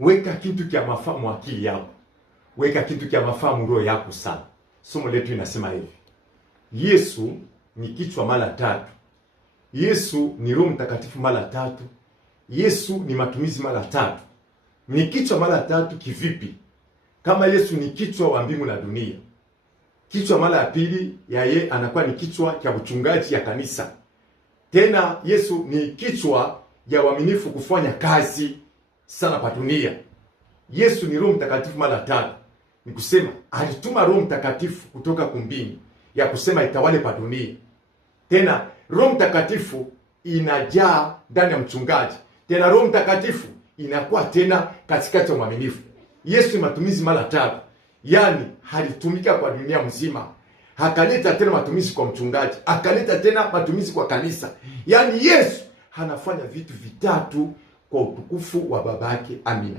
Weka kitu kia mafamu akili yako. Weka kitu kia mafamu roho yako sana. Somo letu inasema hivi. Yesu ni kichwa mara 3. Yesu ni Roho Mtakatifu mara 3. Yesu ni matumizi mara 3. Ni kichwa mara 3 kivipi? Kama Yesu ni kichwa wa mbingu na dunia. Kichwa mara ya pili ya ye anakuwa ni kichwa cha uchungaji ya kanisa. Tena Yesu ni kichwa ya waaminifu kufanya kazi sana pa dunia. Yesu ni Roho Mtakatifu mara 3. Ni kusema alituma Roho Mtakatifu kutoka kumbingu ya kusema itawale pa dunia. Tena Roho Mtakatifu inajaa ndani ya mchungaji. Tena Roho Mtakatifu inakuwa tena katikati ya mwaminifu. Yesu ni matumizi mara 3. Yaani halitumika kwa dunia mzima. Hakaleta tena matumizi kwa mchungaji, akaleta tena matumizi kwa kanisa. Yaani Yesu anafanya vitu vitatu kwa utukufu wa babake. Amina.